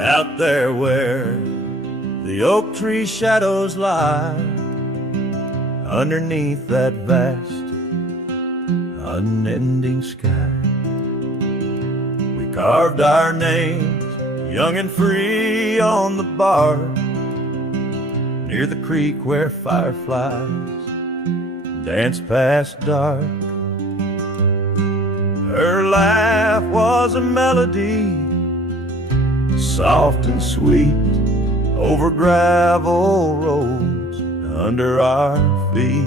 out there where the oak tree shadows lie, underneath that vast, unending sky. We carved our names, young and free, on the bark, near the creek where fireflies dance past dark. Her laugh was a melody, soft and sweet, over gravel roads under our feet.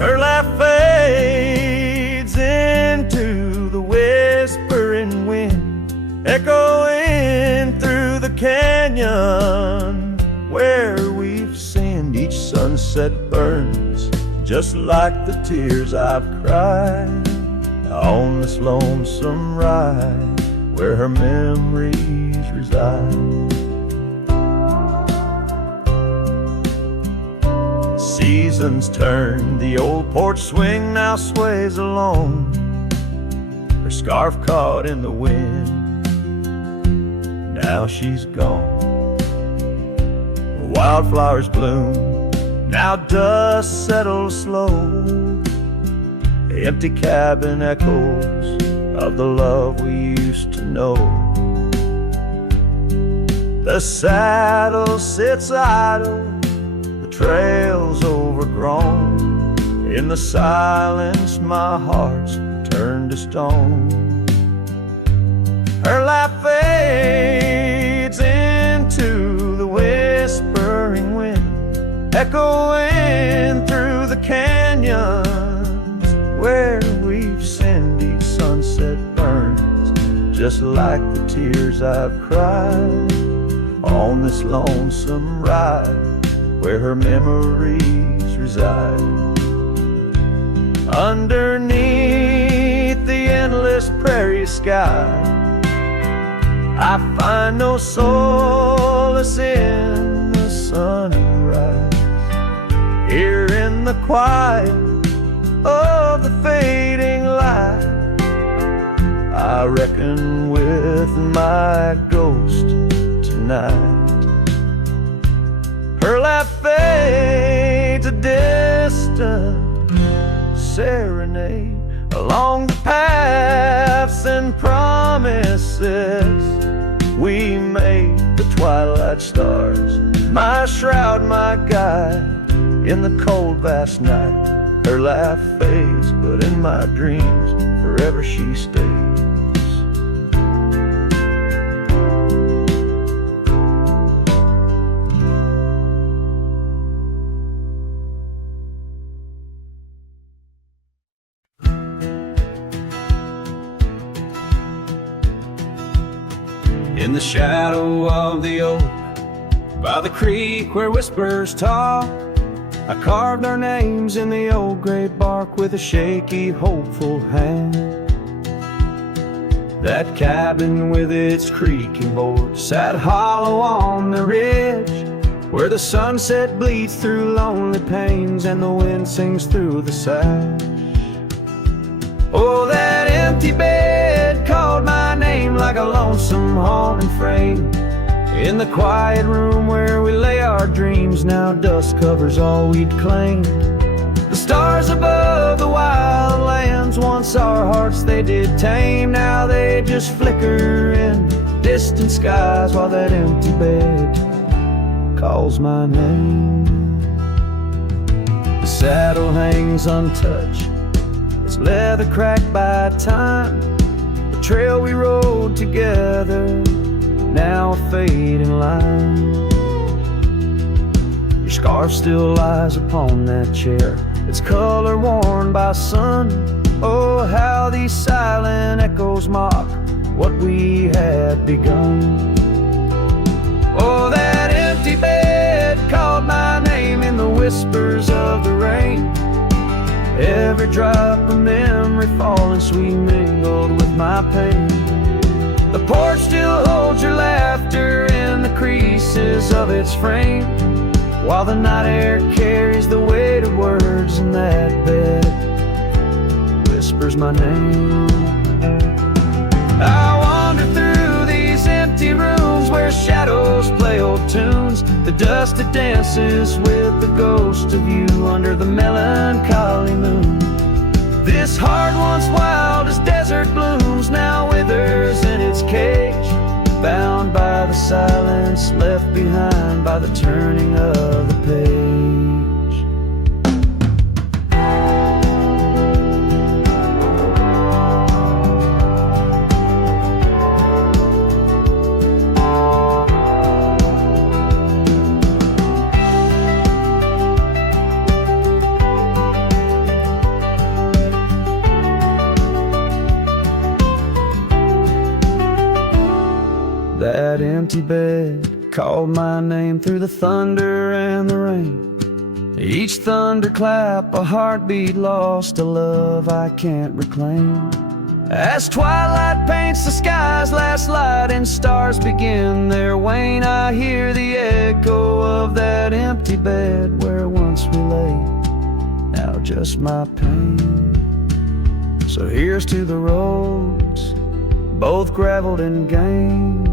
Her laugh fades into the whispering wind, echoing through the canyon where we've sinned. Each sunset burns just like the tears I've cried on this lonesome ride where her memories reside. Seasons turn, the old porch swing now sways alone, her scarf caught in the wind, now she's gone. Wildflowers bloom, now dust settles slow, the empty cabin echoes of the love we used to know. The saddle sits idle, the trail's overgrown, in the silence my heart's turned to stone. Her laugh fades into the whispering wind, echoing through the canyons where we've sinned. Each sunset burns just like the tears I've cried on this lonesome ride where her memories reside. Underneath the endless prairie sky, I find no solace in the sunrise. Here in the quiet of the fading light, I reckon with my ghost tonight. Her laugh fades, a distant serenade along the paths and promises we made. The twilight stars, my shroud, my guide in the cold vast night. Her laugh fades, but in my dreams forever she stays. In the shadow of the oak, by the creek where whispers talk, I carved our names in the old gray bark with a shaky, hopeful hand. That cabin with its creaking board sat hollow on the ridge, where the sunset bleeds through lonely panes and the wind sings through the sash. Oh, that empty bed called my name like a lonesome haunting frame. In the quiet room where we lay our dreams, now dust covers all we'd claimed. The stars above the wild lands, once our hearts they did tame, now they just flicker in distant skies while that empty bed calls my name. The saddle hangs untouched, its leather cracked by time. The trail we rode together, now a fading line. Your scarf still lies upon that chair, its color worn by sun. Oh, how these silent echoes mock what we had begun. Oh, that empty bed called my name in the whispers of the rain. Every drop of memory falling sweet mingled with my pain. The porch still holds your laughter in the creases of its frame, while the night air carries the weight of words, and that bed whispers my name. I wander through these empty empty rooms where shadows play old tunes. The dust that dances with the ghost of you under the melancholy moon. This heart once wild as desert blooms now withers in its cage, bound by the silence left behind by the turning of the page. That empty bed called my name through the thunder and the rain. Each thunderclap a heartbeat lost, a love I can't reclaim. As twilight paints the sky's last light and stars begin their wane, I hear the echo of that empty bed where once we lay. Now just my pain. So here's to the roads, both graveled and gained,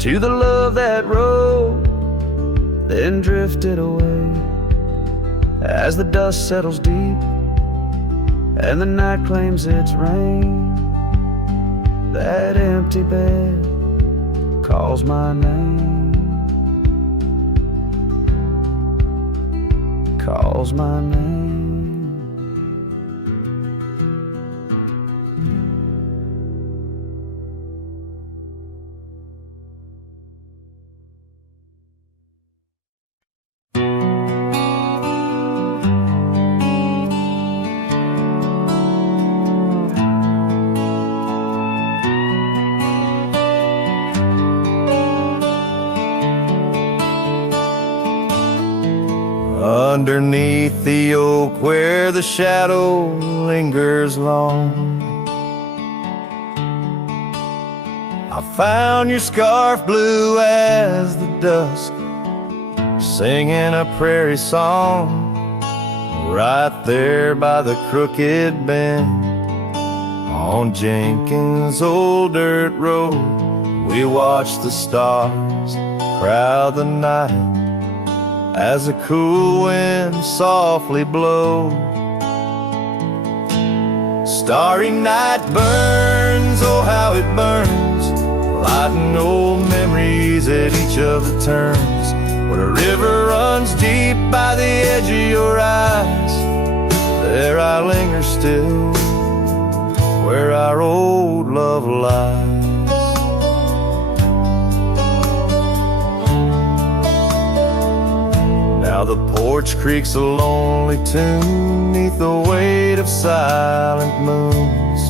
to the love that rode, then drifted away. As the dust settles deep and the night claims its reign, that empty bed calls my name, calls my name. Underneath the oak where the shadow lingers long, I found your scarf blue as the dusk, singing a prairie song. Right there by the crooked bend on Jenkins' old dirt road, we watched the stars crowd the night as a cool wind softly blows. Starry night burns, oh how it burns, lighting old memories at each of the turns. Where a river runs deep by the edge of your eyes, there I linger still, where our old love lies. Now the porch creaks a lonely tune neath the weight of silent moons,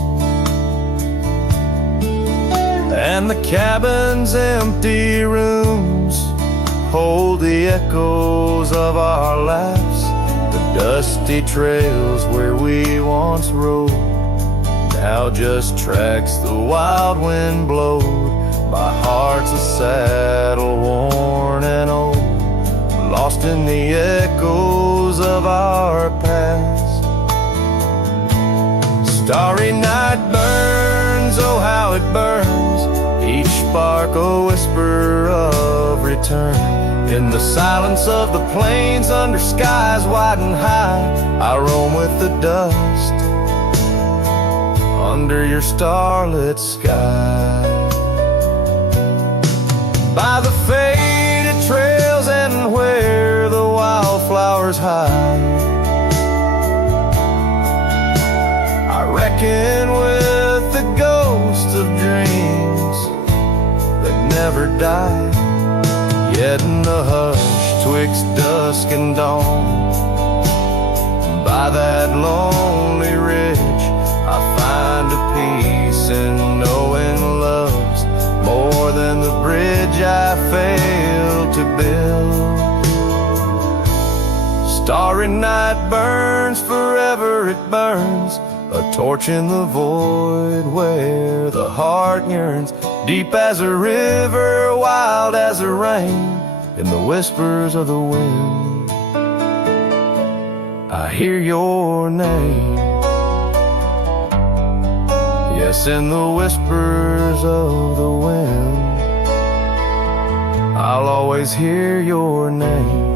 and the cabin's empty rooms hold the echoes of our laughs. The dusty trails where we once rode now just tracks the wild wind blowed by hearts a saddle worn and old, lost in the echoes of our past. Starry night burns, oh how it burns, each spark a whisper of return. In the silence of the plains under skies wide and high, I roam with the dust under your starlit sky. By the faded trails and where the wildflowers hide, I reckon with the ghosts of dreams that never die. Yet in the hush twixt dusk and dawn, by that lonely ridge, I find a peace in knowing love's more than the bridge I failed to build. Starry night burns, forever it burns, a torch in the void where the heart yearns, deep as a river, wild as a rain, in the whispers of the wind I hear your name. Yes, in the whispers of the wind always hear your name.